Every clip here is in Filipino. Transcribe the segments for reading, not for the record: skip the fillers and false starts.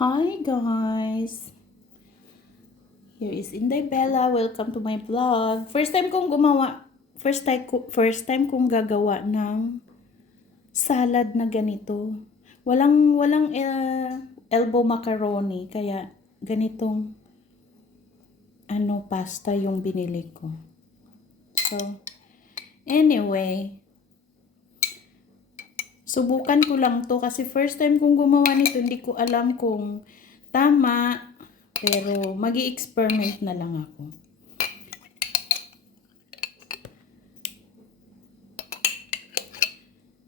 Hi guys! Here is Inday Bella. Welcome to my vlog. First time kong gagawa ng salad na ganito. Walang elbow macaroni kaya ganitong pasta yung binili ko. So, anyway, subukan ko lang to kasi first time kong gumawa nito, hindi ko alam kung tama. Pero magi-experiment na lang ako.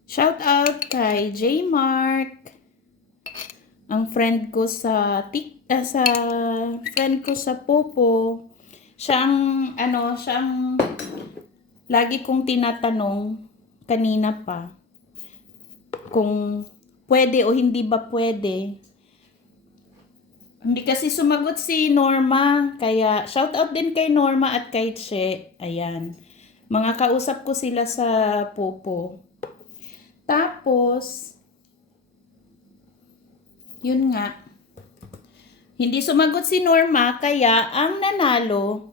Shout out kay J Mark. Ang friend ko sa friend ko sa Popo. Siya ang lagi kong tinatanong kanina pa kung pwede o hindi ba pwede. Hindi kasi sumagot si Norma, kaya shout out din kay Norma at kay Che. Ayan. Mga kausap ko sila sa Popo. Tapos, yun nga. Hindi sumagot si Norma, kaya ang nanalo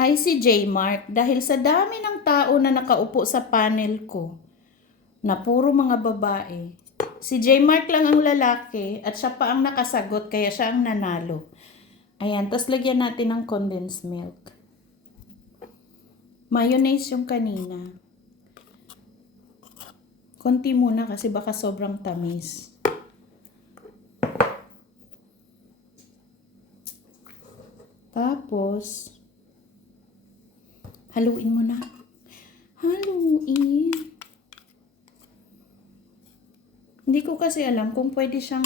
ay si J Mark dahil sa dami ng tao na nakaupo sa panel ko na puro mga babae. Si J Mark lang ang lalaki at siya pa ang nakasagot kaya siya ang nanalo. Ayan, tapos lagyan natin ng condensed milk. Mayonnaise yung kanina. Konti muna kasi baka sobrang tamis. Tapos, haluin mo na. Haluin. Hindi ko kasi alam kung pwede siyang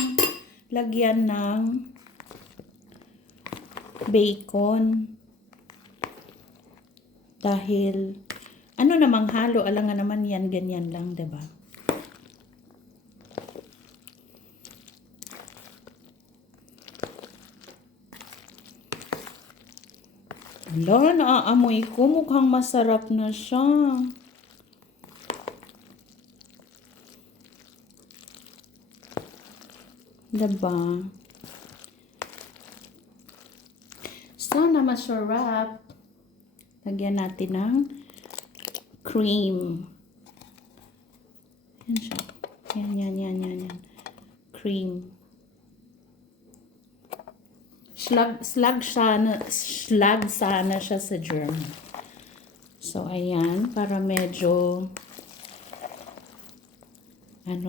lagyan ng bacon. Dahil, namang halo, alangan naman yan, ganyan lang, diba? Wala, naaamoy ko, mukhang masarap na siya. Diba? Sana masarap. Lagyan natin ng cream. Yan siya. Yan. Cream. Slag sana siya sa German. So, ayan. Para medyo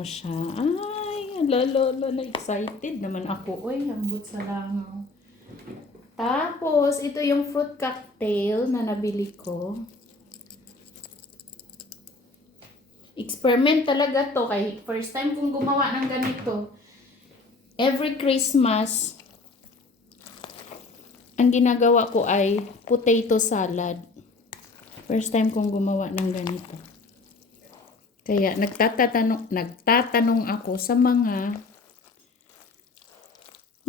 siya. Ay, na-excited naman ako. Uy, lambot sa langaw. Tapos, ito yung fruit cocktail na nabili ko. Experiment talaga to. Kay first time kong gumawa ng ganito. Every Christmas, ang ginagawa ko ay potato salad. First time kong gumawa ng ganito. Kaya nagtatanong ako sa mga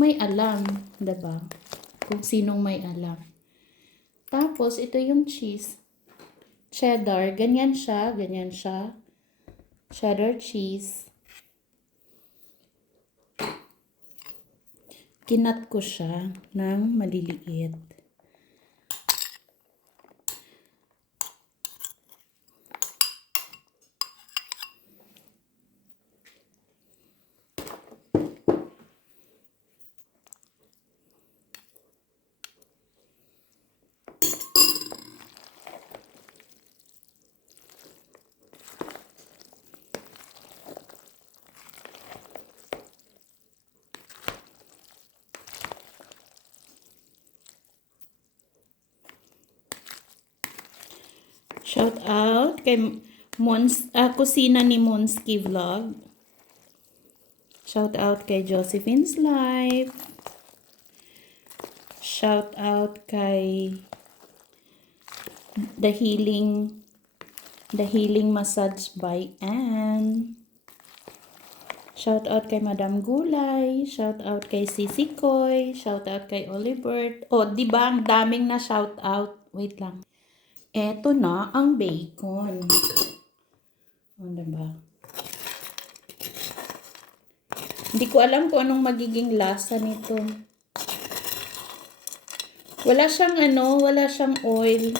may alam, diba? Kung sinong may alam. Tapos, ito yung cheese. Cheddar. Ganyan siya. Cheddar cheese. Kinat ko siya ng maliliit. Shout out kay Kusina ni Monski Vlog. Shout out kay Josephine's Life. Shout out kay The Healing Massage by Anne. Shout out kay Madam Gulay. Shout out kay Sisi Koy. Shout out kay Olibert. Oh, di ba ang daming na shout out? Wait lang. Eto na ang bacon. O, diba? Hindi ko alam kung anong magiging lasa nito. Wala siyang wala siyang oil.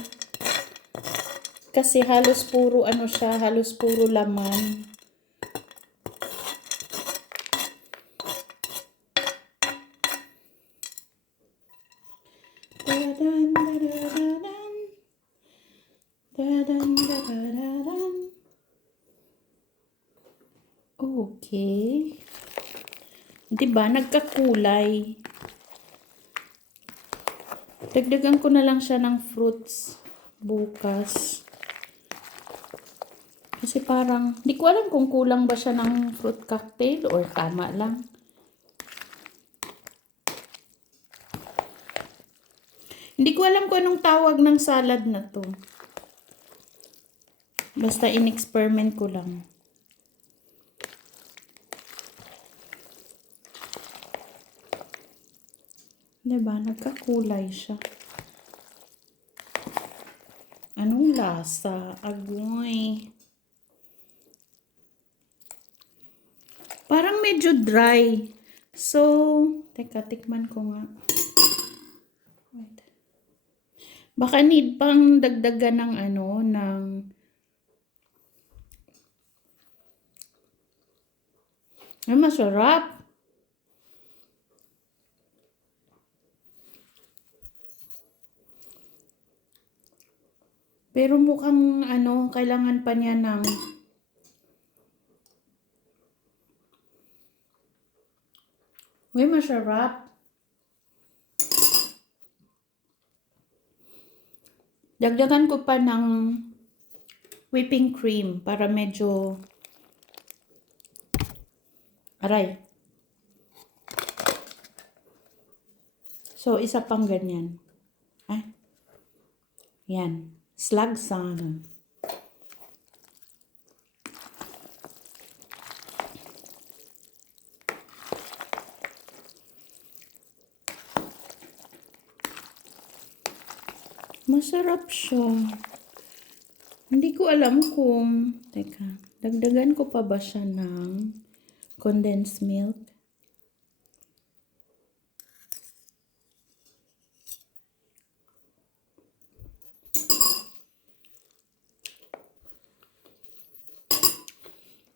Kasi halos puro siya, halos puro laman. Dadan, dadadadan. Dadan, dadadadan. Okay. Diba, nagkakulay. Dagdagan ko na lang siya ng fruits bukas. Kasi parang, di ko alam kung kulang ba siya ng fruit cocktail or tama lang. Hindi ko alam kung anong tawag ng salad na to. Basta in-experiment ko lang. Diba? Nagkakulay siya. Anong lasa? Agoy. Parang medyo dry. So, teka, tikman ko nga. Wait. Baka need pang dagdagan ng ng ay, masarap. Pero mukhang kailangan pa niya ng uy, masarap. Dagdagan ko pa ng whipping cream para medyo aray. So, isa pang ganyan. Ay. Yan. Slag sana. Masarap siya. Hindi ko alam kung, teka, dagdagan ko pa ba siya ng condensed milk?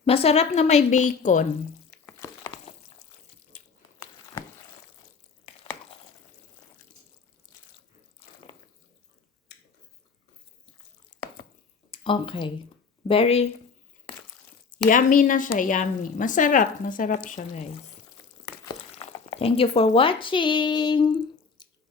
Masarap na may bacon. Okay. Very yummy na siya, yummy. Masarap siya, guys. Thank you for watching.